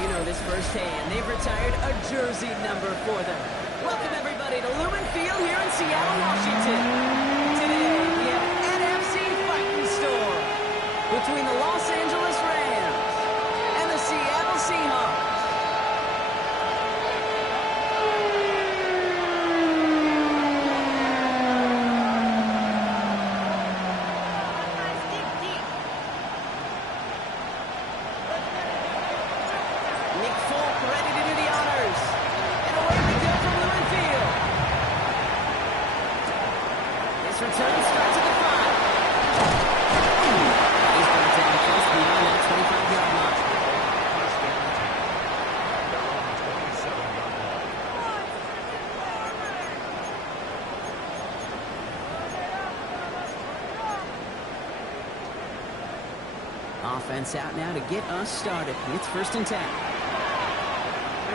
You know this firsthand. They've retired a jersey number for them. Welcome, everybody, to Lumen Field here in Seattle, Washington. Today, we have an NFC fighting storm between the Los Angeles Rams and the Seattle Seahawks. Return starts at the 5. He's brought down close beyond that 25-yard line. Offense out now to get us started. It's 1st and 10.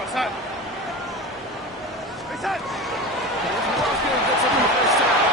Walker gets it for the first time.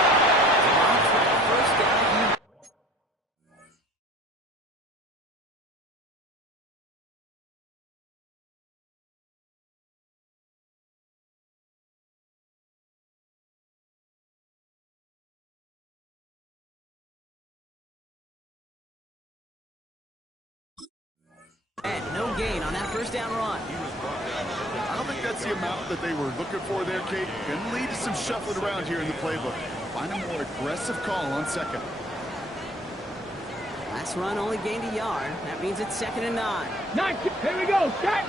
And no gain on that first down run. I don't think that's the amount that they were looking for there, Kate. Going to lead to some shuffling around here in the playbook. Find a more aggressive call on 2nd. Last run only gained a yard. That means it's 2nd and 9. Nice. Here we go. Set.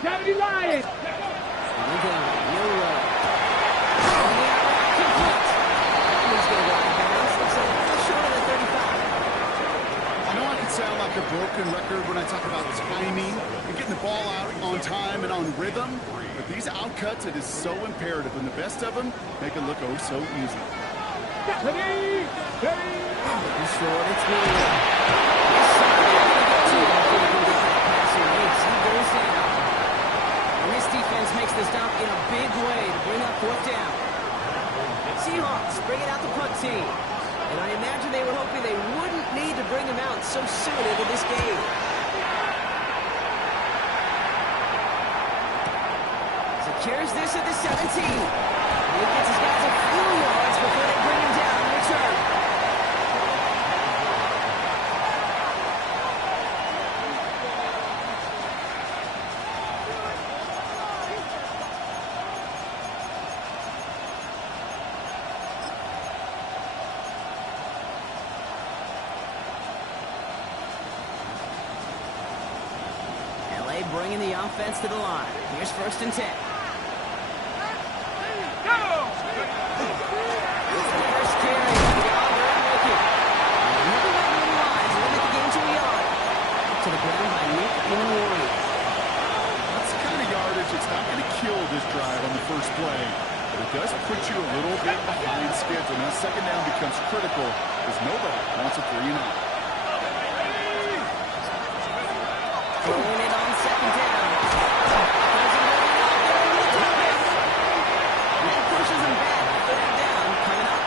70 Lions. On the go. No row. Complete. He's going to go out of bounds. Looks like a little short of the 35. I know I can sound like a broken record when I talk about timing and getting the ball out on time and on rhythm, but these outcuts, it is so imperative, and the best of them make it look oh so easy. Ready. Short, it's me. He goes down. And this defense makes the stop in a big way to bring up 4th down. Seahawks bring it out the punt team. And I imagine they were hoping they wouldn't need to bring him out so soon into this game. Secures this at the 17. And he gets his guys a few yards before they bring him down in return. Bringing the offense to the line. Here's 1st and 10. It's the first carry of the Auburn rookie. Another one on the line to limit the game to a yard. Up to the ground by Nick Inouye. That's the kind of yardage that's not going to kill this drive on the first play, but it does put you a little bit behind schedule. Now 2nd down becomes critical because nobody wants a 3 and out. Throwing it on 2nd down. And pushes him back. 3rd down coming up.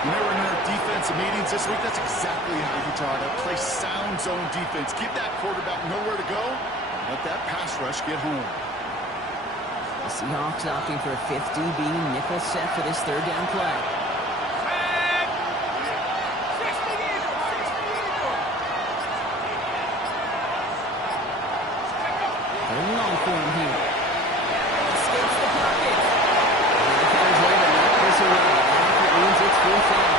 When they were in their defensive meetings this week, that's exactly how you taught it. Play sound zone defense. Give that quarterback nowhere to go. Let that pass rush get home. The Seahawks opting for a 50 being nickel set for this 3rd down play. Long for him here. Escapes the pocket. And the defender's way to knock this away. That means it's 4th down.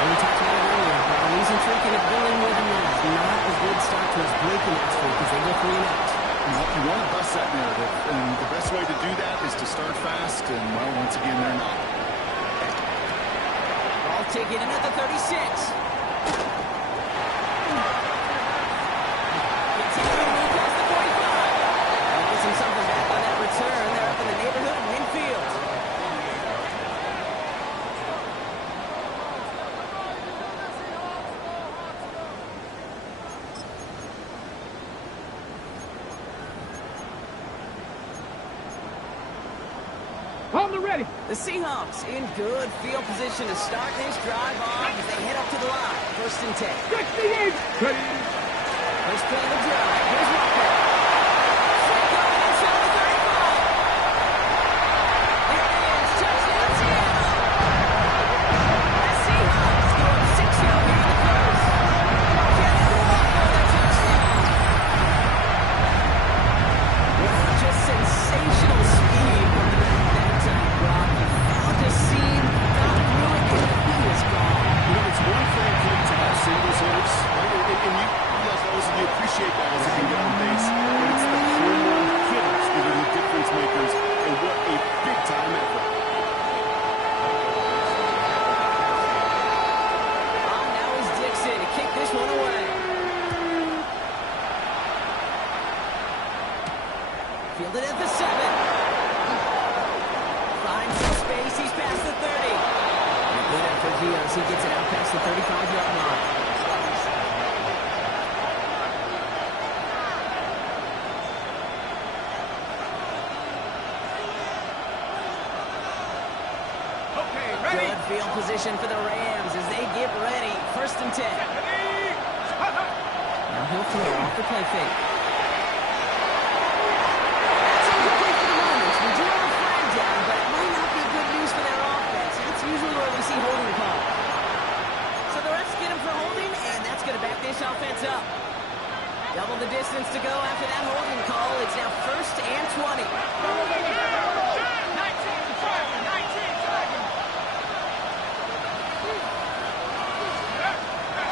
And we talked about it earlier. While he's intriguing at building with him, it's not a good start to his breaking next week as they go 3 and out. You want to bust that narrative, and the best way to do that is to start fast, and, well, once again, they're not. Ball taken in at the 36. Something back on that return. They're up in the neighborhood of midfield. On the ready. The Seahawks in good field position to start this drive off as they head up to the line. 1st and 10. 68. Ready. First play of the drive. Here's Walker. Set going inside the 35. There it is. Touchdown, Seattle. The Seahawks go up 6-0 here in the first. Kevin Walker, the touchdown. Wow, just sensational speed coming out of that time, Brock. He found a seam, got through it, and he is gone. You know, it's one thing to have singles hitters, right? And you guys know this, and you appreciate that as you can get on base. But it's the home run hitters that are the difference makers, and what a big-time effort. Now is Dixon to kick this one away. Fielded at the 7. Finds some space. He's past the 30. And a good effort here as he gets it out past the 35-yard mark. Good field position for the Rams as they get ready. 1st and 10. Now he'll throw off the play fake. That's incomplete for the moment. We do have a flag down, but it might not be good news for their offense. That's usually where we see holding call. So the refs get him for holding, and that's going to back this offense up. Double the distance to go after that holding call. It's now 1st and 20.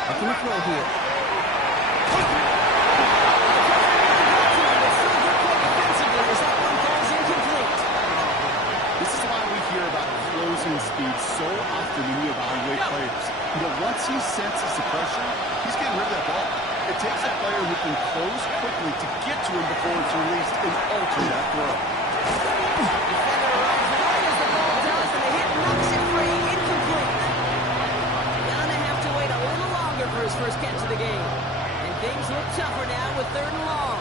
Looking to throw here. This is why we hear about closing speed so often when you evaluate players. You know, once he senses the pressure, he's getting rid of that ball. It takes a player who can close quickly to get to him before it's released and alter that throw. Defender arrives right as the ball does, and the hit knocks it free. Incomplete. Gonna have to wait a little longer for his first catch of the game. And things look tougher now with 3rd and long.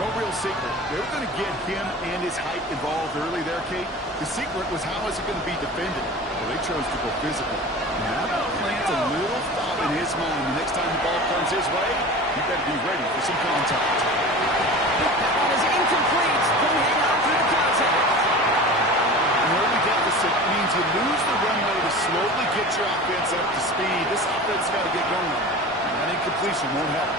No real secret. They were going to get him and his height involved early there, Kate. The secret was how is it going to be defended? Well, they chose to go physical. Now that plants a little thought in his mind. The next time the ball comes his way, you better be ready for some contact. That one is incomplete. Couldn't hang on through the contact. An early deficit means you lose the runway to slowly get your offense up to speed. This offense got to get going. And that incompletion won't help.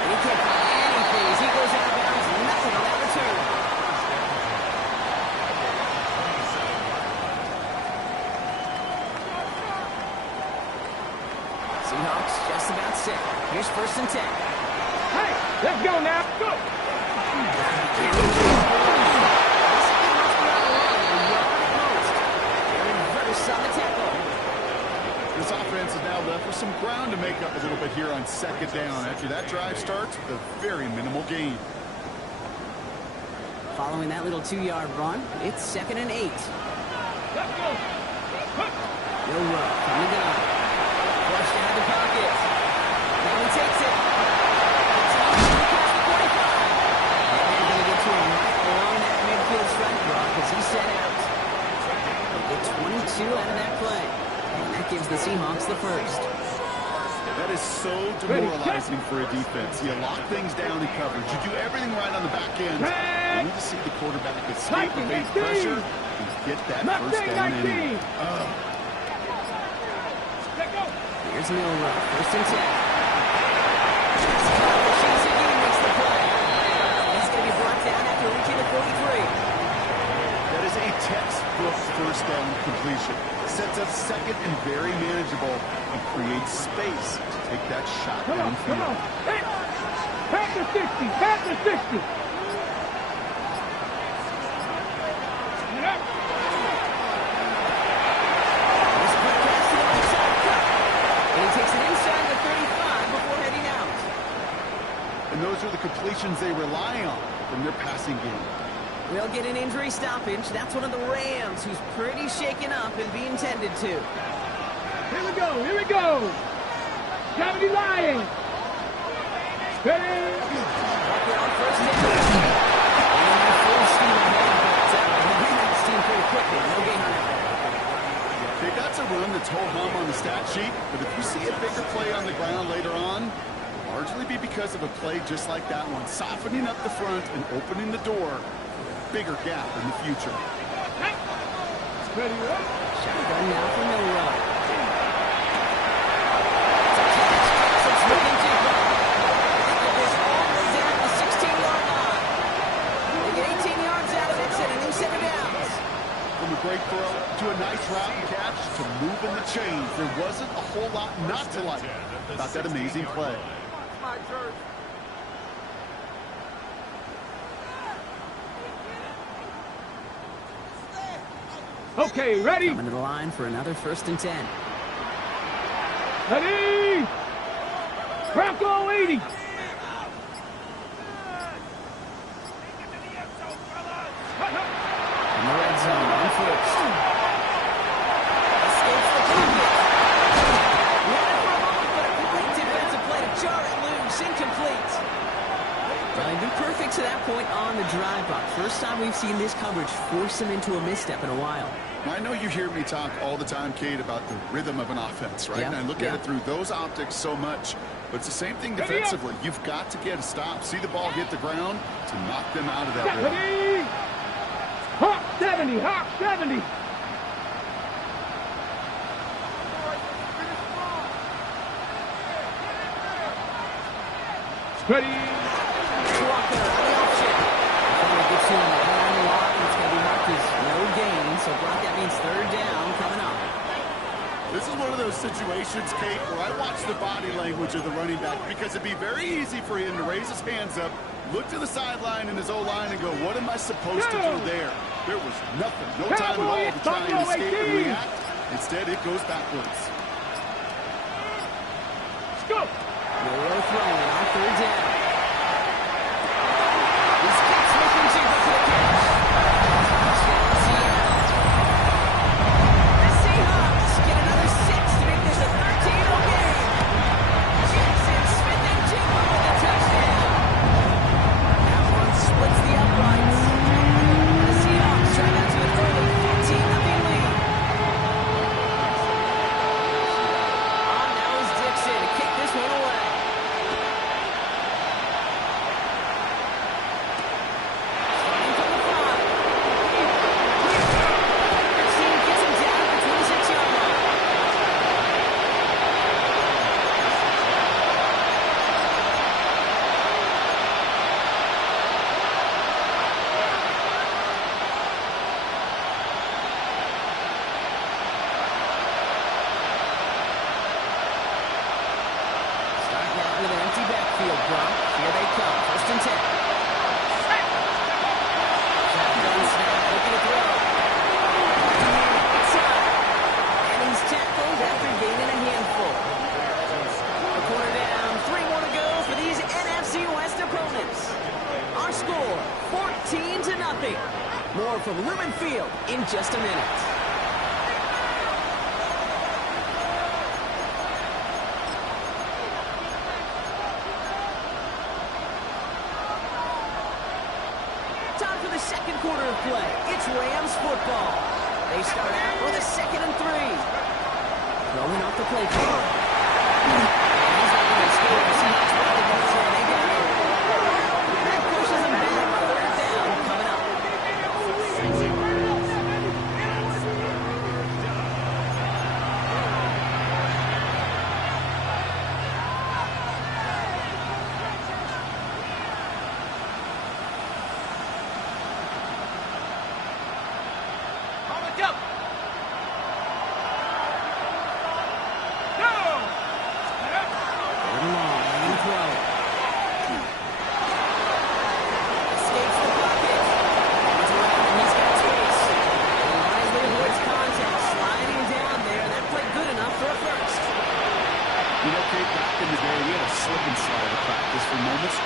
And he can't find anything as he goes out of bounds. Nothing on that return. Seahawks just about set. Here's 1st and 10. Hey, let's go now. Go. On the tackle. This offense is now left with some ground to make up a little bit here on 2nd down. After that drive starts with a very minimal gain. Following that little 2-yard run, it's 2nd and 8. Let's go. Bill Rupp from the gun. Flushed out of the pocket. Now he takes it. It's off past the 45. And they're going to get to him right along that midfield strike block as he set out. They get 22 out of that play. And that gives the Seahawks the first. That is so demoralizing for a defense. You lock things down in coverage. You do everything right on the back end. You need to see the quarterback escape evade pressure and get that first down in. Here's Milrow, 1st and 10. She's again makes the play. He's going to be brought down after reaching the 43. That is a textbook first down completion. Sets up 2nd and very manageable and creates space to take that shot downfield. Come on. Hey, past the 60. Past the 60. This quick pass to the right side cut. And he takes it inside the 35 before heading out. And those are the completions they rely on from their passing game. We'll get an injury stoppage. That's one of the Rams who's pretty shaken up and being tended to. Here we go. Here we go. Gravity Lions. Ready? Walker on 1st and 10. And full steam ahead, but he ran out of steam pretty quickly. No gain on that. its ho-hum on the stat sheet, but if you see a bigger play on the ground later on, it'll largely be because of a play just like that one, softening up the front and opening the door for a bigger gap in the future. Ready, up. Shotgun now for Milrow. From a great throw to a nice route and catch to moving the chains, there wasn't a whole lot not to like about that amazing play. Okay, ready? Coming to the line for another 1st and 10. Ready? Bronco 80. In the red zone, on 1st. Escapes the pocket. Ran for a moment, but a great defensive play to jar it loose. Incomplete. Well, he'd been perfect to that point on the drive, Buck. First time we've seen this coverage force him into a misstep in a while. I know you hear me talk all the time, Kate, about the rhythm of an offense, right? Yeah, And I look at it through those optics so much. But it's the same thing defensively. You've got to get a stop, see the ball hit the ground to knock them out of that rhythm. Ready? Hawk 70, Hawk 70. Ready? Walker on the option. Finally gets to him on the line. It's going to be marked as no gain. So, Brock, that means 3rd down coming up. This is one of those situations, Kate, where I watch the body language of the running back because it'd be very easy for him to raise his hands up, look to the sideline in his O-line and go, what am I supposed to do there? There was nothing, no time at all to try and escape and react. Instead, it goes backwards. Let's go. Milrow throwing on 3rd down. This kid's looking to go for the catch. Touchdown, Seattle. The Seahawks get another 6 to make this a 13-0 game. Jackson Smith and Jigma with a touchdown. That one splits the uprights. The Seahawks drive out to an early 14-0 lead. Now is Dixon to kick this one away. Starting from the 5. 13 gets him down at the 26-yard line. Starting out with an empty backfield, Brock. Here they come. 1st and 10. Shotgun snap, looking to throw. Outside. And he's tackled after gaining a handful. A quarter down, 3 more to go for these NFC West opponents. Our score, 14-0. More from Lumen Field in just a minute. Time for the second quarter of play. It's Rams football. They start out with a 2nd and 3. Rolling off the play clock. And he's not going to score. The Seahawks recognize it, and they got it. That pushes them back. 3rd down coming up.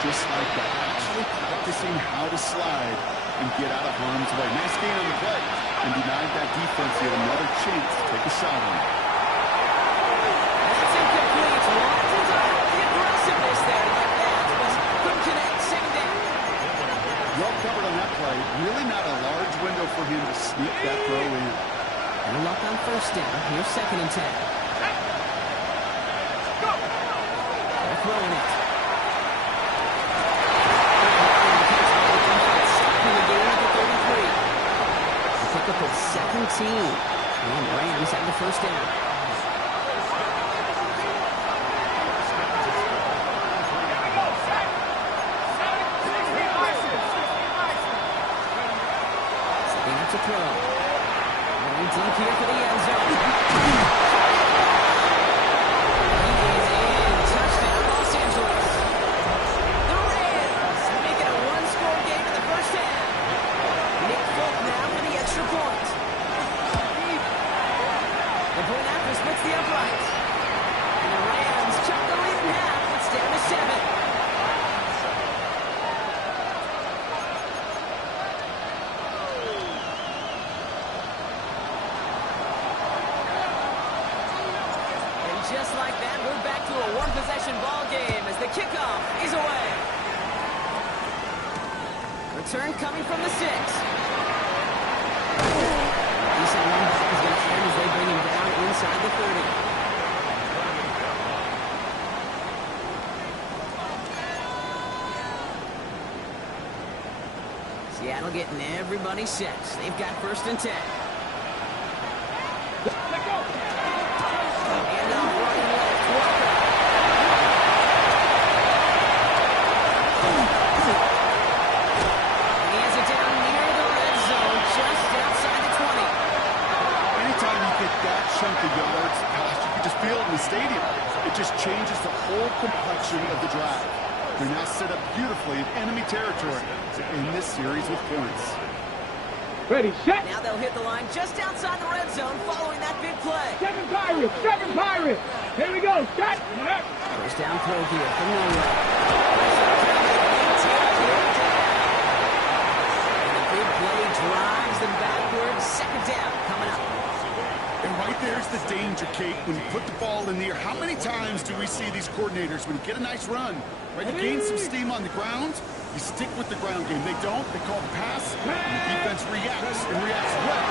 just like that, actually practicing how to slide and get out of harm's way. Nice gain on the play, and denied that defense yet another chance to take a shot on it. That's incomplete. Wanted the aggressiveness there like that, but couldn't connect. Second down. Well covered on that play. Really not a large window for him to sneak that throw in. No luck on first down. Here's 2nd and 10. They're throwing it. Stopping the game at the 33. The pickup of 17. And Rams have the first down. Setting up to throw. Going deep here for the end zone. He is in. Touchdown, Los Angeles. The Rams make it a one-score game in the first half. Nick Folk now for the extra point. The point after splits the uprights. And the Rams chuck the lead in half. It's down to 7. Just like that, we're back to a one-possession ball game as the kickoff is away. Return coming from the 6. Decent run back is going to end as they bring him down inside the 30. Seattle getting everybody set. They've got 1st and 10. Chunk of yards, gosh, you can just feel it in the stadium. It just changes the whole complexion of the drive. They're now set up beautifully in enemy territory to end this series with points. Ready, set. Now they'll hit the line just outside the red zone following that big play. 7 Pirates, 7 Pirates. Here we go, set. First down throw here from nowhere. And a big play drives them backwards. 2nd down coming up. And right there's the danger, Kate. When you put the ball in the air, how many times do we see these coordinators, when you get a nice run, right, you gain some steam on the ground, you stick with the ground game. They don't. They call the pass, and the defense reacts, and reacts well.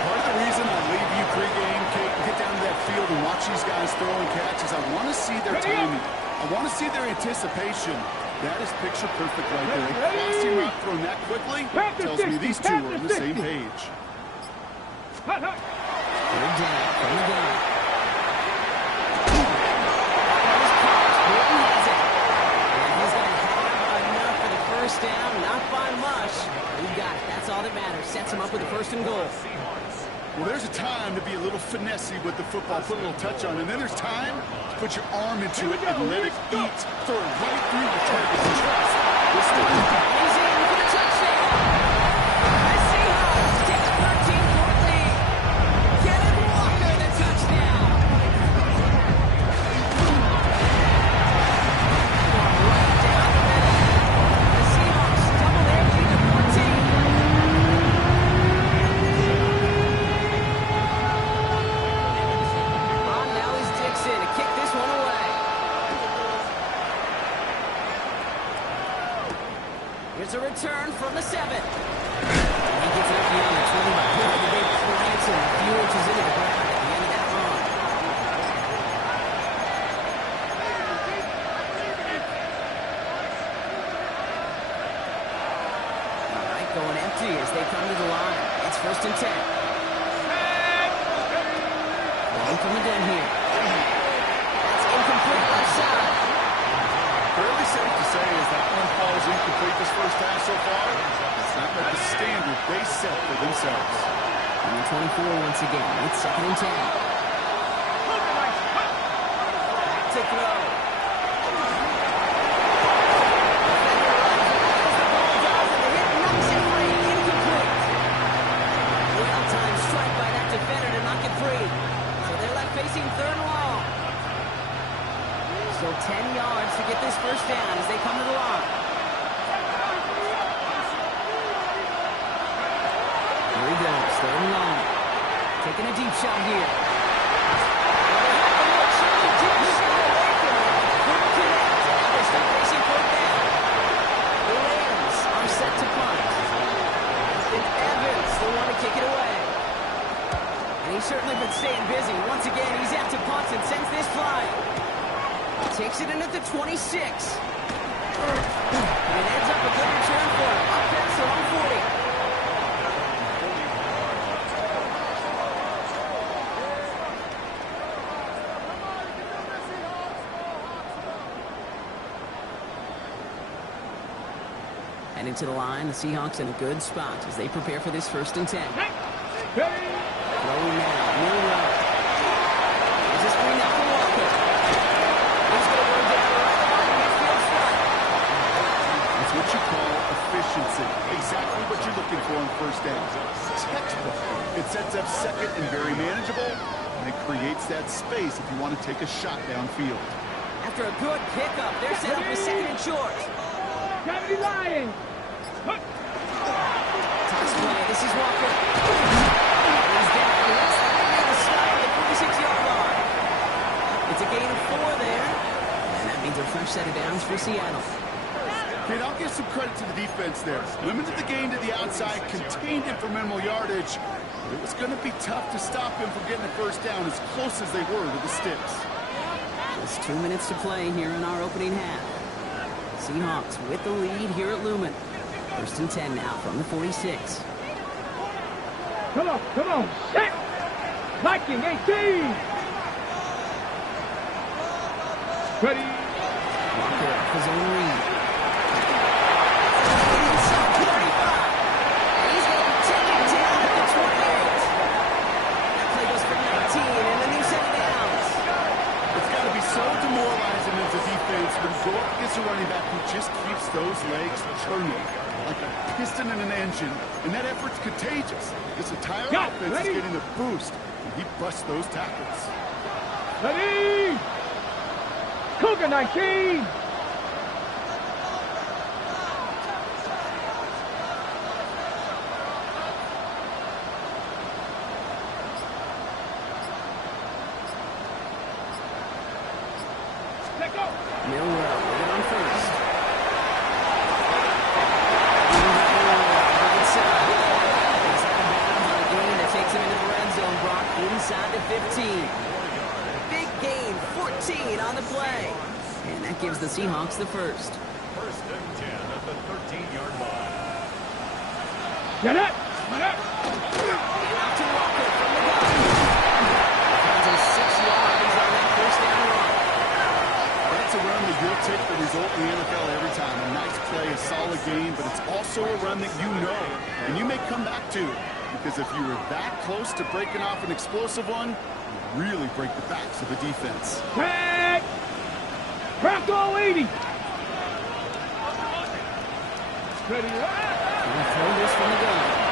Part of the reason I leave you pregame, Kate, and get down to that field and watch these guys throw and catch is I want to see their timing. I want to see their anticipation. That is picture perfect right there. Crossing route thrown that quickly tells me these two are on the same page. 3rd down from the gun. Horton has it. And he's going to have enough for the first down. Not by much. He got it. That's all that matters. Sets him up with a 1st and goal. Well, there's a time to be a little finessey with the football, put a little touch on, and then there's time to put your arm into it and let it eat, throw it right through the target's chest. This time, he's in for the touchdown. The Seahawks take a 13-point lead. Kenneth Walker, the touchdown. Right down the middle. The Seahawks double their lead to 14. To kick this one away. Here's a return from the 7. And he gets it up beyond the 20 by putting the big plants and a few inches into the ground at the end of that run. All right, going empty as they come to the line. It's 1st and 10. Going from the gun here. Incomplete left side. fairly safe to say as that one falls incomplete this first half so far. It's not like the standard they set for themselves. And 24 once again. It's 2nd and 10. Back to throw. Well-timed strike by that defender to knock it free. So they're left facing 3rd and long. Still 10 yards to get this first down as they come to the line. Here he goes, 3rd and long. Taking a deep shot here. Deep shot away from it. Couldn't connect. Takes it in at the 26. And it ends up a good return for him. Up past the 140. Heading to the line, the Seahawks in a good spot as they prepare for this 1st and 10. Throwing now, Miller. There's a screen out for Walker. He's going to go down right along the midfield front. It's what you call efficiency. Exactly what you're looking for in 1st down. Textbook. It sets up 2nd and very manageable, and it creates that space if you want to take a shot downfield. After a good pickup, they're set up with 2nd and short. Cavity line. Toss play. This is Walker. He's down. Looks like they made a stop at the 46-yard line. It's a gain of 4 there. And that means a fresh set of downs for Seattle. Okay, I'll give some credit to the defense there. Limited the gain to the outside, contained him for minimal yardage. But it was going to be tough to stop him from getting a 1st down as close as they were to the sticks. Just 2 minutes to play here in our opening half. Seahawks with the lead here at Lumen. 1st and 10 now from the 46. Come on, set! Viking 18! Ready? Walker off his own read. He's going to be taken down at the 28. That play goes for 19 and a new set of downs. It's got to be so demoralizing as a defense when you go up against a running back who just keeps those legs churning like a piston in an engine, and that effort's contagious. This entire offense is getting a boost, and he busts those tackles. Ready? Cougar 19! Let go! Milrow with it on 1st. Takes him into the red zone, Brock, inside the 15. Big gain, 14 on the play. And that gives the Seahawks the 1st. 1st and 10 at the 13-yard line. Get up! Get up! Out to Walker from the gun. Finds him 6 yards on that 1st down run. That's a run that you'll take the result in the NFL every time. A nice play, a solid game, but it's also a run that you know, and you may come back to. Because if you were that close to breaking off an explosive one, you really break the backs of the defense. Tag! Bronco 80! Ready? Gonna throw this from the gun.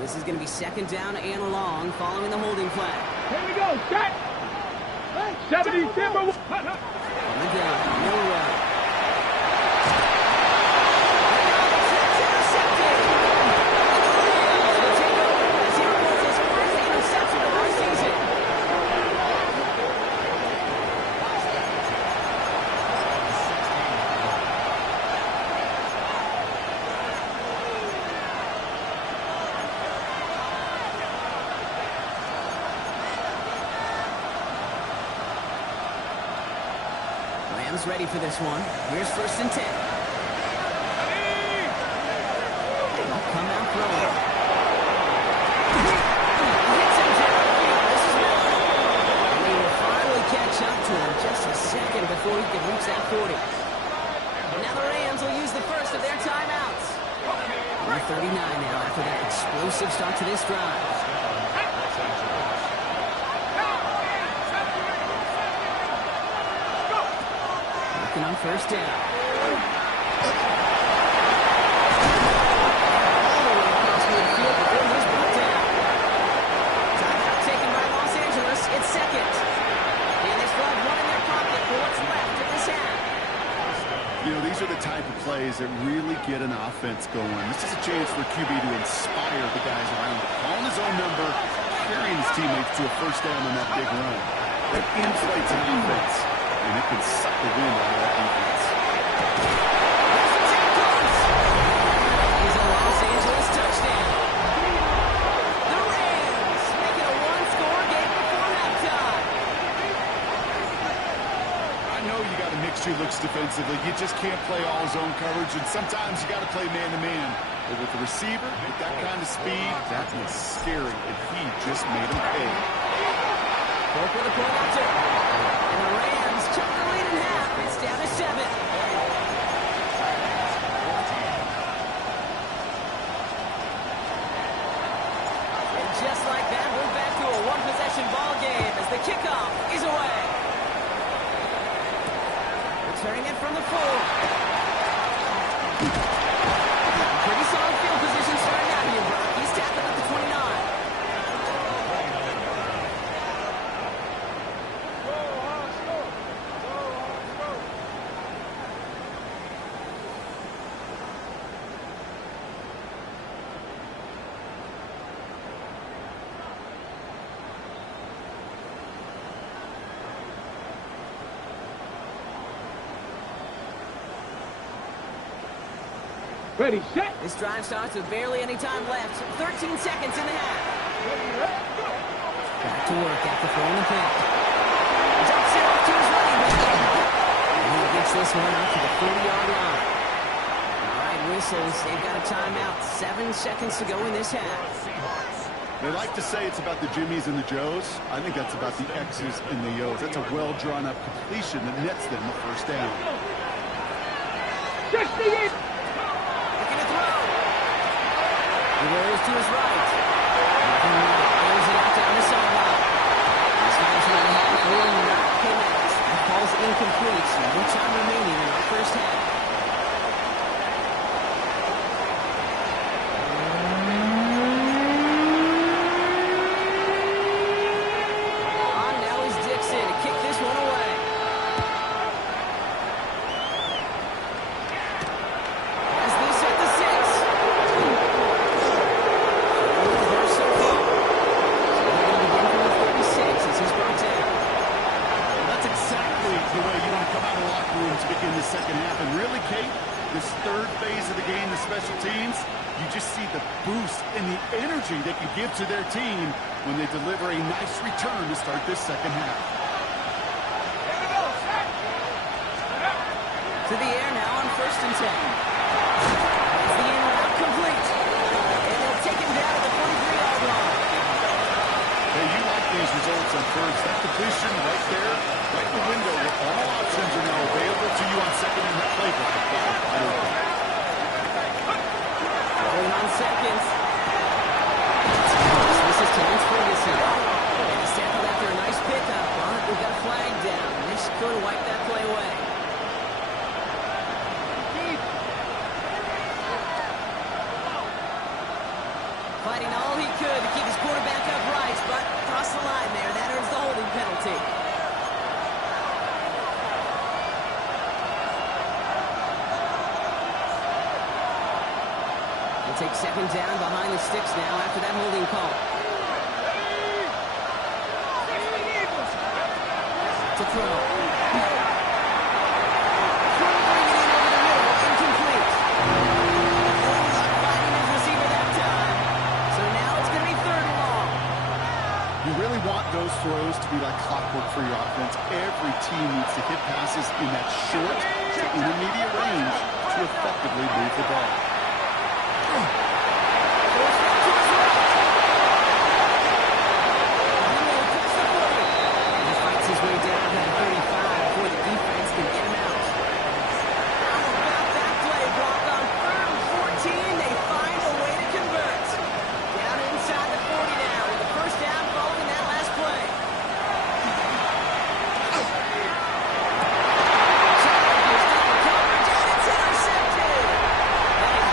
This is going to be 2nd down and long following the holding flag. Here we go, set! 70 Timber! On the down, Milrow. Intercepted! Take over as he records his 1st interception of our season. Rams ready for this one. Here's 1st and 10. They'll come out throwing. Hits him downfield. This is Miller. And he will finally catch up to him just a second before he can reach that 40. And now the Rams will use the 1st of their timeouts. We're 39 now after that explosive start to this drive. On 1st down. All the way across midfield before he's brought down. Timeout taken by Los Angeles. It's 2nd. And they still have one in their pocket for what's left of this half. You know, these are the type of plays that really get an offense going. This is a chance for QB to inspire the guys around him. Calling his own number, carrying his teammates to a first down on that big run. That inflates an offense, and it can suck the wind out of that defense. He's a Los Angeles touchdown. The Rams make it a one-score game before halftime. I know you got to mix your looks defensively. You just can't play all zone coverage, and sometimes you got to play man-to-man. But with the receiver, with that kind of speed, that is scary, and he just made him pay. Hope with a point after. And the Rams cut the lead in half. It's down to 7. And just like that, we're back to a one-possession ball game as the kickoff is away. Returning it from the 4. Pretty solid field position starting out here, Brock. He's tackled at the 29. Ready, set. This drive starts with barely any time left. 13 seconds in the half. Back to work after throwing the pick. Dumps it off to his running back. And he gets this one out to the 40-yard line. All right, whistles. They've got a timeout. 7 seconds to go in this half. They like to say it's about the Jimmies and the Joes. I think that's about the X's and the O's. That's a well-drawn-up completion that nets them the first down. Just the it. Looking to throw. He rolls to his right. Throws it out down the sideline. This one's going to have will not connect. The ball's incomplete. No time remaining in our first half. On now is Dixon to kick this one away. As this at the 6. Reverse so far. So we're going to begin from the 36 as he's brought down. That's exactly the way you want to come out of the locker room to begin the second half. And really, Kate, this third phase of the game, the special teams, you just see the boost and the energy they can give to their team when they deliver a nice return to start this second half. To the air now on 1st and 10. It's the in route complete. And they'll take him down at the 43-yard line. Hey, you like these results on first. That completion right there, right in the window, where all options are now available to you on second in that playbook. Rolling on seconds. This is Terrence Ferguson. And he's tackled after a nice pickup, but we've got a flag down. This could wipe that play away. Fighting all he could to keep his quarterback upright, but across the line there, that earns the holding penalty. We'll take second down behind the sticks now after that holding call. To throw. Bringing it over the middle, incomplete. Not finding his receiver that time. So now it's going to be 3rd and long. You really want those throws to be like clockwork for your offense. Every team needs to hit passes in that short to intermediate range to effectively move the ball. He fights his way down to the 35 before the defense can get him out. How about that play, Brock? On 3rd and 14, they find a way to convert. Down inside the 40 now with the first down following that last play. Chargers double coverage, and it's intercepted. That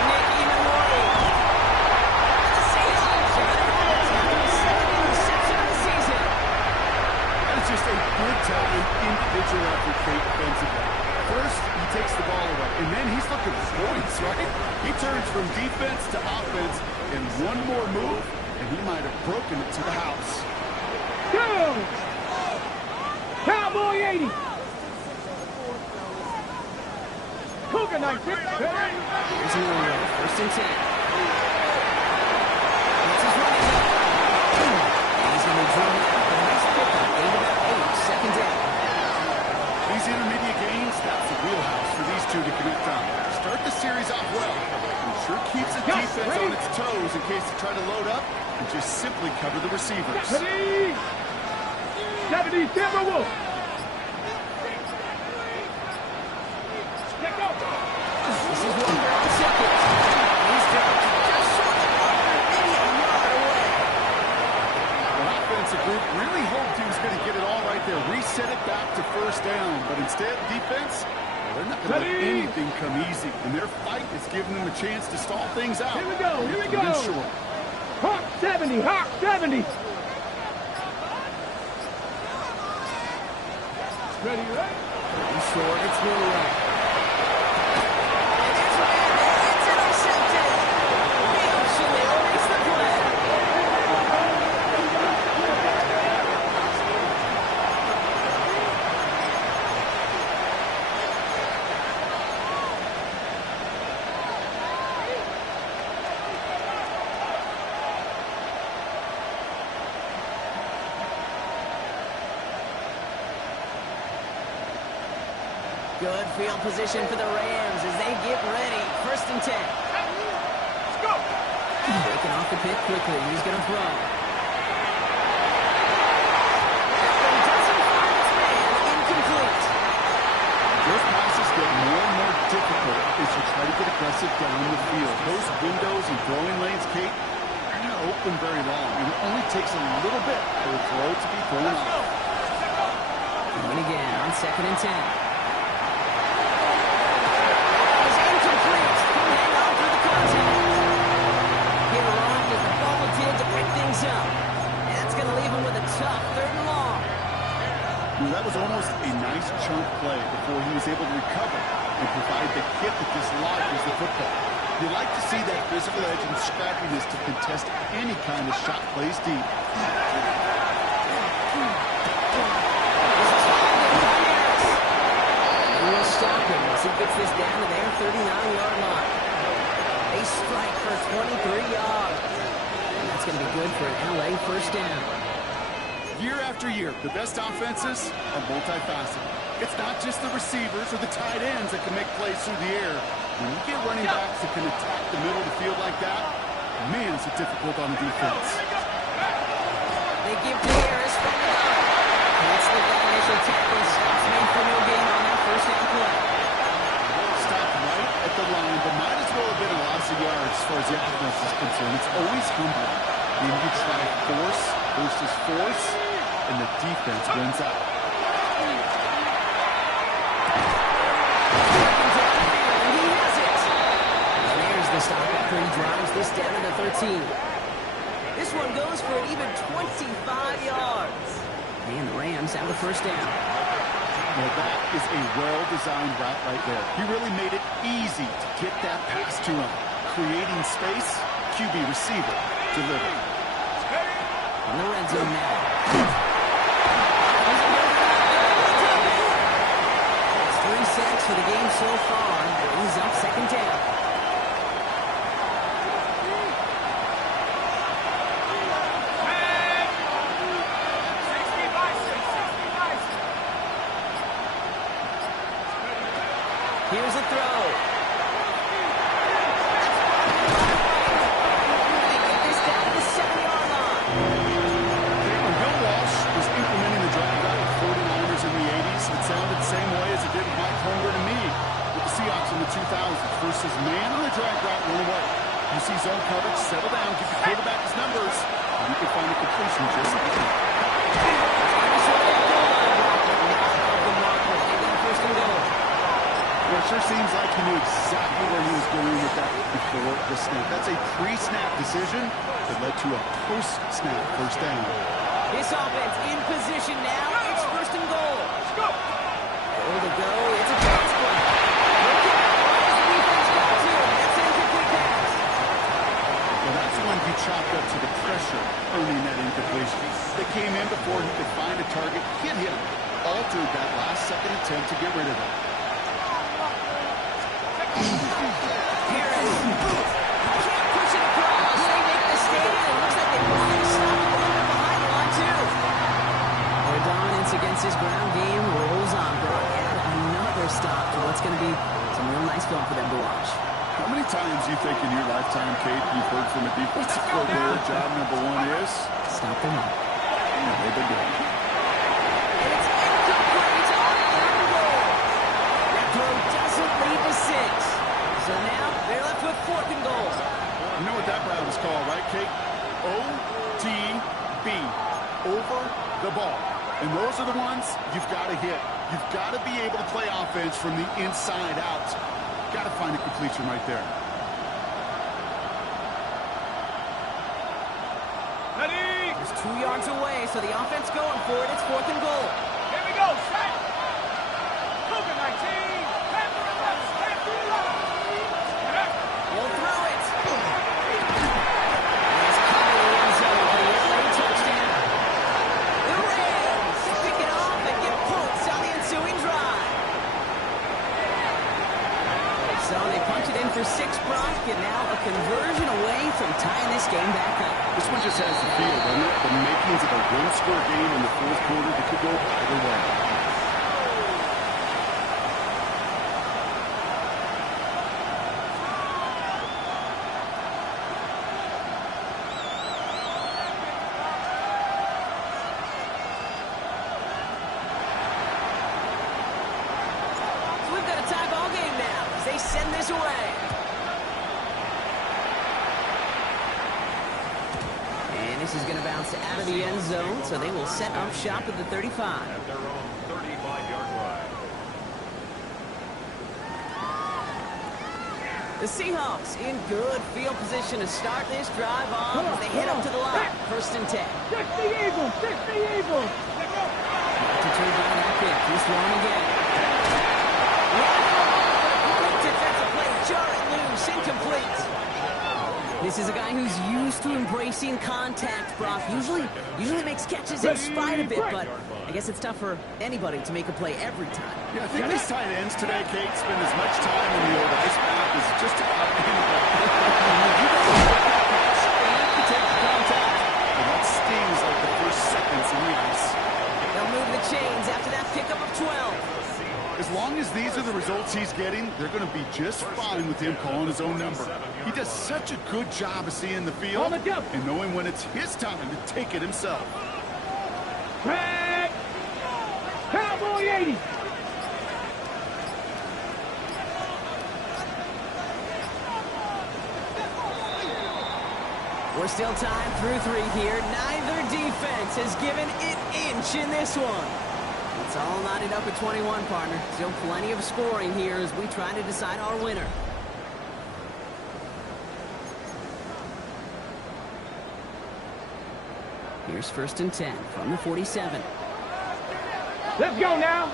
points, right? He turns from defense to offense, and one more move, and he might have broken it to the house. Go! Cowboy 80! Cougar 96! Here's Miller, first and 10. That's his running back. And he's going to draw it out. A nice pickup. Gain about 8. Second down. These intermediate games, that's the wheelhouse for these two to connect on. Start the series off well. It sure keeps the defense on its toes in case they try to load up and just simply cover the receivers. 70 Timberwolves! This is Walker on second. He's dropped just short of Walker, maybe a yard away. The offensive group really hoped he was going to get it all right there, reset it back to first down. But instead, defense, they're not going to let anything come easy. And their fight is giving them a chance to stall things out. Here we go, here we go. Short. Hawk 70, Hawk 70! Ready, right? He's short, it's Miller. Good field position for the Rams as they get ready. First and 10. Let's go! Breaking off the pick quickly. He's going to throw. Doesn't find his man. Incomplete. Those passes get more and more difficult as you try to get aggressive down the field. Those windows and throwing lanes, Kate, are not open very long. And it only takes a little bit for a throw to be thrown off. Going again on second and 10. To break things up. And that's going to leave him with a tough third and long. Well, that was almost a nice chunk play before he was able to recover and provide the hit that dislodges the football. You like to see that physical edge and scrappiness to contest any kind of shot plays deep. And we'll stop him as he gets this down to their 39-yard line. They strike for 23 yards. That's going to be good for an LA first down. Year after year, the best offenses are multifaceted. It's not just the receivers or the tight ends that can make plays through the air. When you get running backs that can attack the middle of the field like that, man, is it difficult on defense. They give to Harris from the line. Let's look at initial tackle. Stops made for no gain on that first down play. Stopped right at the line, but might as well have been a loss of yards as far as the offense is concerned. It's always humbling when you try force versus force, and the defense wins out. And he has it. And there's the stop after he drives this down to the 13. This one goes for an even 25 yards. And the Rams have the first down. Well, that is a well-designed route right there. He really made it easy to get that pass to him. Creating space, QB receiver delivered. In the red zone now. It's 3 sacks for the game so far. He's up second down. Here's a throw. They get this down to the 7-yard line. When Bill Walsh was implementing the drag route with 49ers in the 80s, it sounded the same way as it did with Mike Holmgren and me with the Seahawks in the 2000s. Versus man on the drag route, run away. You see zone coverage, settle down, give the quarterback his numbers, and you can find a completion just like that. Well, it sure seems like he knew exactly where he was going with that before the snap. That's a pre-snap decision that led to a post-snap first down. This offense in position now. It's first and goal. Let's go! Goal to go. It's a pass play. Look out. What is the defense got? target hit him. Altered that last-second attempt to get rid of it. Here it is. Can't push it across. They make the stand. It looks like they want to stop the run behind the line, too. Their dominance against this ground game rolls on. Brock had another stop for what's going to be some real nice film for them to watch. How many times do you think in your lifetime, Kate, you've heard from a defensive coordinator, job number one is? Stop them up. They've been doing it. It's incomplete on third goal. That throw doesn't lead to 6. So now they're left with 4th and goal. You know what that round is called, right, Kate? OTB. Over the ball. And those are the ones you've got to hit. You've got to be able to play offense from the inside out. Got to find a completion right there. Ready? Just 2 yards away, so the offense going for it. It's 4th and goal. Here we go. Set. Cougar 19. Panther 11. Panther 11. He'll throw it. He's caught in the end zone for the LA touchdown. The Rams pick it off and get points on the ensuing drive. So they punch it in for 6, Brock, and now a conversion away from tying this game back up. This one just has the feel, doesn't it? The makings of a one-score game in the fourth quarter that could go either way. So we've got a tie ball game now as they send this away. And this is going to bounce out of the end zone, so they will set up shop at the 35. At their own 35-yard line. The Seahawks in good field position to start this drive off as they head up to the line. 1st and 10. 60 Eagles. 60 Eagles. To turn down that kick. He's throwing again. Great defensive play. Jar it loose. Incomplete. This is a guy who's used to embracing contact, Brock. Usually makes catches in spite of it, but I guess it's tough for anybody to make a play every time. Yeah, I think these tight ends today, Kate, spend as much time in the old ice bath as just about anybody. You have to take the contact, and that stings like the first seconds in the ice. They'll move the chains after that pickup of 12. As long as these are the results he's getting, they're going to be just fine with him calling his own number. He does such a good job of seeing the field and knowing when it's his time to take it himself. Track. Cowboy 80. We're still tied through 3 here. Neither defense has given an inch in this one. It's all knotted up at 21, partner. Still plenty of scoring here as we try to decide our winner. Here's 1st and 10 from the 47. Let's go now.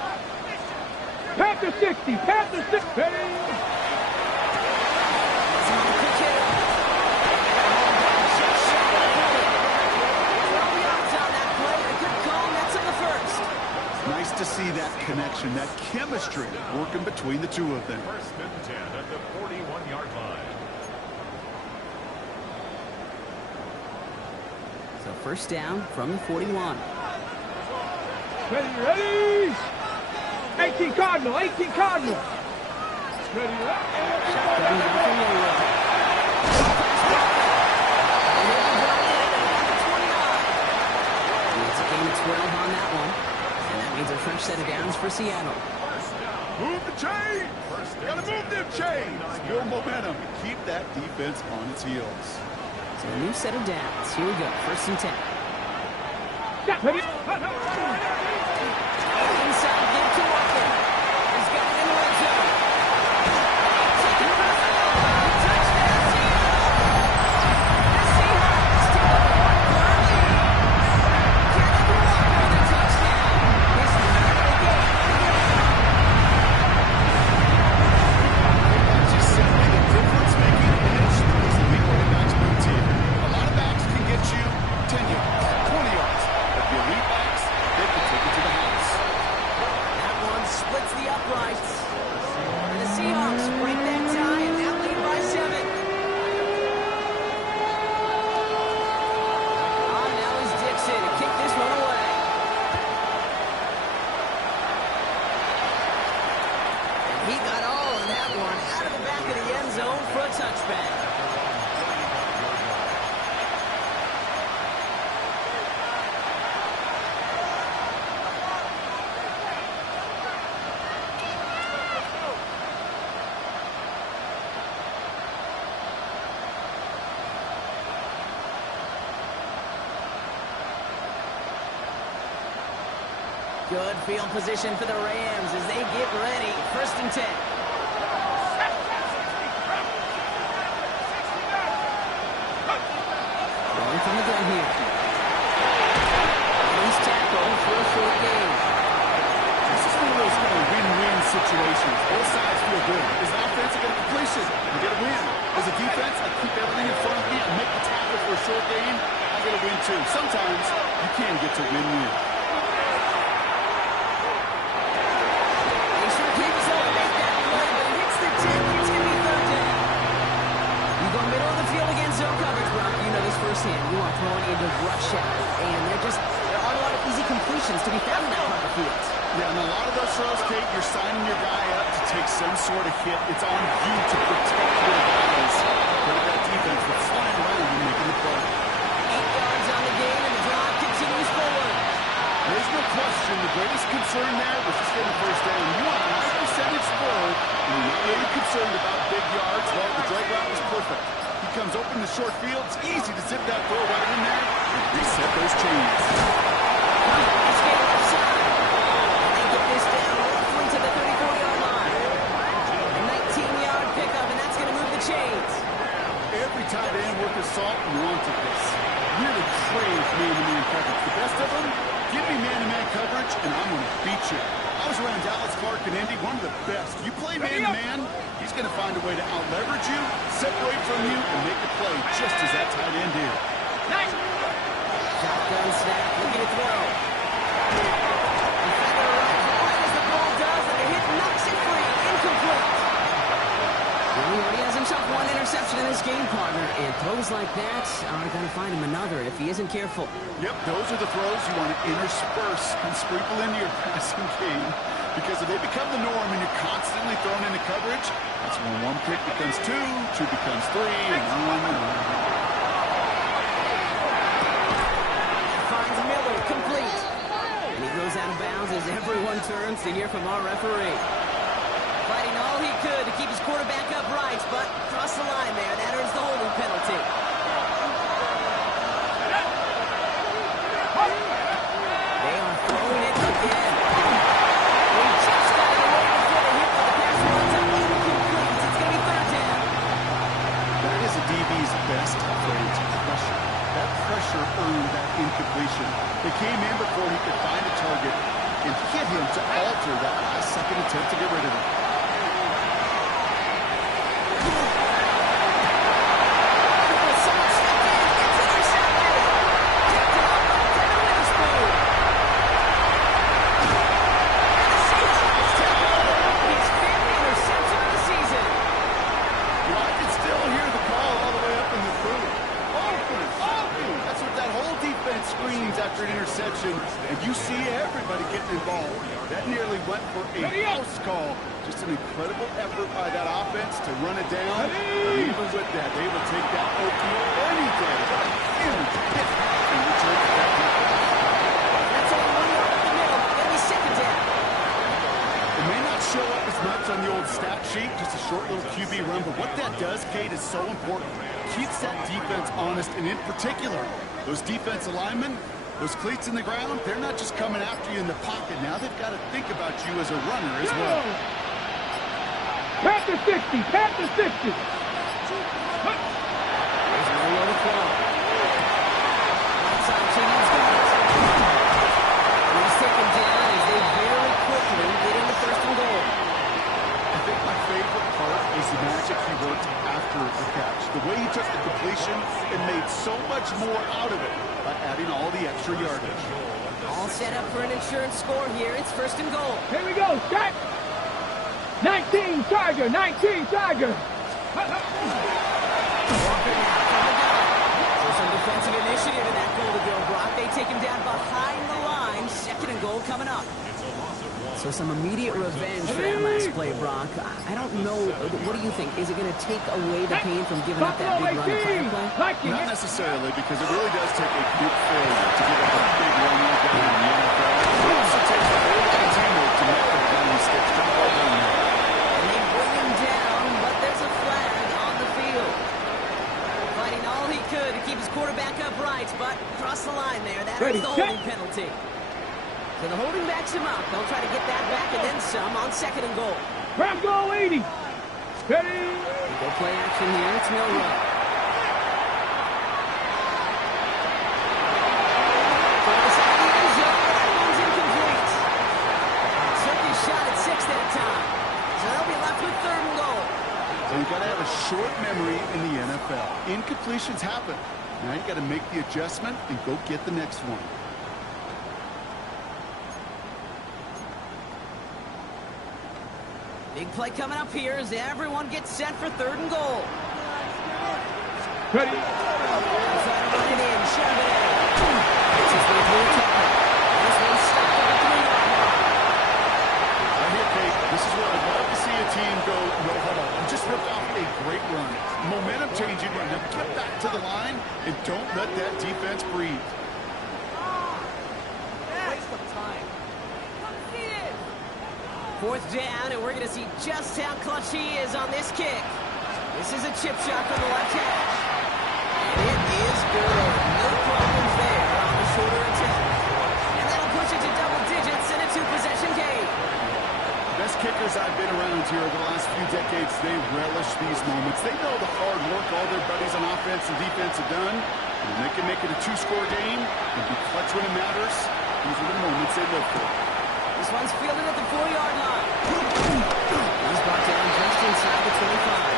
Panther 60. Panther 60. Nice to see that connection, that chemistry working between the two of them. 1st and 10 at the 41-yard line. So 1st down from the 41. Ready. 18 Cardinal. 18 Cardinal. Ready. Shotgun now from Leroy. It's a gain of 12 on that one. And that means a fresh set of downs for Seattle. Move the chains! Gotta move them chains! Build momentum. Keep that defense on its heels. So a new set of downs. Here we go. 1st and 10. Ready. Inside, give to Walker. He's got it in the red zone. Taking it back. Touchdown, Seattle! The Seahawks take a 1-point lead. Kenneth Walker with a touchdown. His 3rd of the game. Just simply the difference-making edge that these elite running backs bring to you. A lot of backs can get you 10 yards, 20 yards. But the elite backs, they can for a touchback. Good field position for the Rams as they get ready. 1st and 10. Rolling from the gun here. Nice tackle for a short gain. This is one of those kind of win-win situations. Both sides feel good. As an offense, I get a completion. I get a win. As a defense, I keep everything in front of me and make the tackle for a short gain. I get a win too. Sometimes you can get to win-win. You are throwing into rush hour, and there aren't a lot of easy completions to be found in that part of the field. Yeah, and a lot of those throws, Kate, you're signing your guy up to take some sort of hit. It's on you to protect your guys. But that defense was flying around and making the play. 8 yards on the game, and the drive continues forward. There's no question the greatest concern there was just getting the first down. You want a high percentage throw, and you're not really concerned about big yards. Well, the drag route was perfect. He comes open the short field. It's easy to zip that throw right in there and reset those chains. Let's get left side. And they get this down roughly to the 34-yard line. A 19-yard pickup, and that's going to move the chains. Every tight end worth his salt wanted this. Really crave man-to-man coverage. The best of them, give me man-to-man coverage, and I'm going to beat you. I was around Dallas, Clark, and Indy, one of the best. You play man-to-man, he's going to find a way to out-leverage you, separate from you, and make the play just as that tight end did. Nice. Shotgun snap, looking to throw. Defender arrives right as the ball does, and the hit knocks it free. Incomplete. Well, he already has himself one interception in this game, partner, and throws like that are going to find him another if he isn't careful. Yep, those are the throws you want to intersperse and sprinkle into your passing game. Because if they become the norm and you're constantly thrown into coverage, that's when one pick becomes two becomes three, and on and on. Finds Miller, complete. And he goes out of bounds as everyone turns to hear from our referee. Fighting all he could to keep his quarterback upright, but across the line there, that earns the holding penalty. They are throwing it again. He just got it away before the hit, but the pass runs up incomplete. It's going to be 3rd down. That is a DB's best phrase, pressure. That pressure earned that incompletion. They came in before he could find a target and hit him to alter that last-second attempt to get rid of him. And you see everybody getting involved. That nearly went for a house call. Just an incredible effort by that offense to run it down. But even with that, they will take that OT any day. What a huge hit in return for that defense. That's only 1 yard up the middle. It'll be 2nd down. It may not show up as much on the old stat sheet, just a short little QB run, but what that does, Kate, is so important. Keeps that defense honest, and in particular, those defensive linemen, those cleats in the ground, they're not just coming after you in the pocket. Now they've got to think about you as a runner as well. Panther 60, Panther 60. There's nowhere to throw. Outside Cheney's got it. And he's taken down as they very quickly get into 1st and goal. I think my favorite part is the magic he worked after the catch. The way he took the completion and made so much more out of it by adding all the extra yardage. All set up for an insurance score here. It's 1st and goal. Here we go, Scott. 19 Charger, 19 Charger. So some defensive initiative in that goal to go, Brock. They take him down behind the line. 2nd and goal coming up. It's a loss of 1. So some immediate revenge for that last play, Brock. I don't know. What do you think? Is it going to take away the pain from giving up that big run of play? Not necessarily, because it really does take a big failure to give up a big run like that in the NFL. It also takes a whole lot of teamwork to make that run stick. And they bring him down, but there's a flag on the field. Fighting all he could to keep his quarterback upright, but across the line there, that is the holding penalty. So the holding backs him up. They'll try to get that back and then some on 2nd and goal. Crowd goal 80. Steady. Go play action here. It's Milrow. From the side of the end zone, that one's incomplete. Took his shot at 6 that time. So they'll be left with 3rd and goal. So you've got to have a short memory in the NFL. Incompletions happen. Now you've got to make the adjustment and go get the next one. Big play coming up here as everyone gets set for 3rd and goal. Ready. Trying to run it in. Shove it in. It's his way through a tackle. This one's stopped at the 3-yard line. Right here, Kate, this is where I'd love to see a team go no huddle. You just ripped off a great run. Momentum changing run. Now get back to the line and don't let that defense breathe. Waste of time. 4th down, and we're going to see just how clutch he is on this kick. This is a chip shot from the left hash. And it is good. No problems there on the shorter attempt. And that'll push it to double digits in a 2-possession game. Best kickers I've been around here over the last few decades, they relish these moments. They know the hard work all their buddies on offense and defense have done. And when they can make it a 2-score game and be clutch when it matters, these are the moments they live for. This one's fielded at the 4-yard line. He's brought down just inside the 25.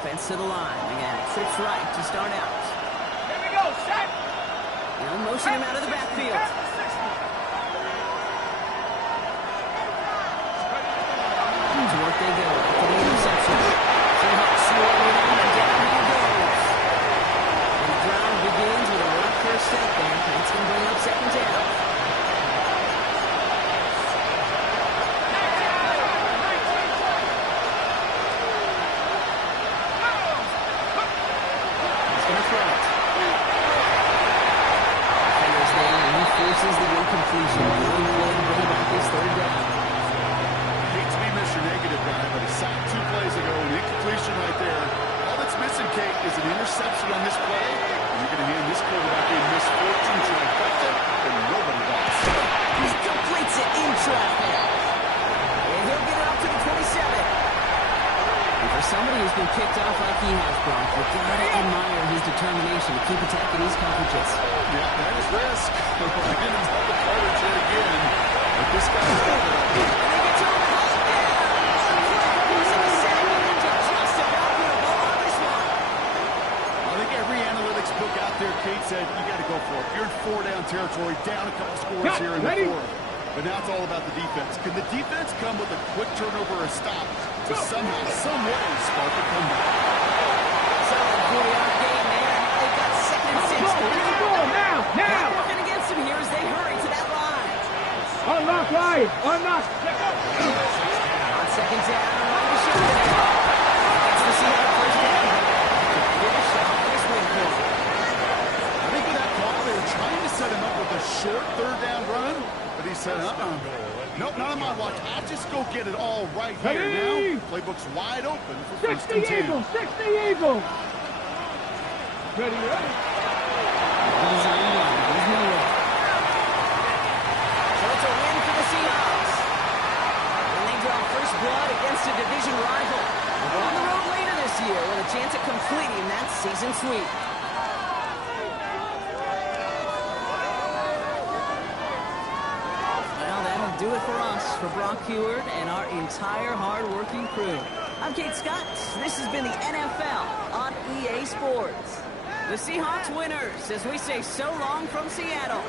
Offense to the line. Again, trips right to start out. Here we go, set. They'll motion him out of the backfield. To work they go. For the interception. Seahawks swarming in and down he goes. And the drive begins with a rough first step there. That's going to bring up 2nd down. Forces the incompletion. One play to bring back his 3rd down. Hate to be Mr. Negative guy, but a sack 2 plays ago, an incompletion right there. All that's missing, Kate, is an interception on this play. And you're going to hand this quarterback a misfortune trifecta, and nobody wants. He completes it in traffic. And he'll get it up to the 27. And for somebody who's been kicked off like he has, Brock, you've got to admire his determination to keep attacking these coverages. Yeah, that is risk. I didn't tell the coverage yet again. But this guy's got it up here. And they get to him. Hold down. Using the second and just about put a ball on this one. I think every analytics book out there, Kate said, you got to go for it. You're in 4-down territory, down a couple scores here in the 4th. But now it's all about the defense. Can the defense come with a quick turnover or a stop to somehow, some way, spark a comeback? Solid 4-yard game there. Now they've got 2nd and 6. Now! Working against him here as they hurry to that line. Unlock line! Unlock! Let's go! On second down, run the shot there. That's the Seahawks first down. Finish off this win for them. I think with that call, they were trying to set him up with a short third-down run, but he said, nope, not on my watch. I'll just go get it all right here. Ready? Now, playbook's wide open for 60 first and 10. Eagles, 60 Eagles. Ready, ready. Goes on one. There's no way. So it's a win for the Seahawks. And they draw first blood against a division rival. They're on the road later this year with a chance at completing that season sweep. Well, that'll do it for us, for Brock Heward and our entire hard-working crew. I'm Kate Scott. This has been the NFL on EA Sports. The Seahawks winners as we say so long from Seattle.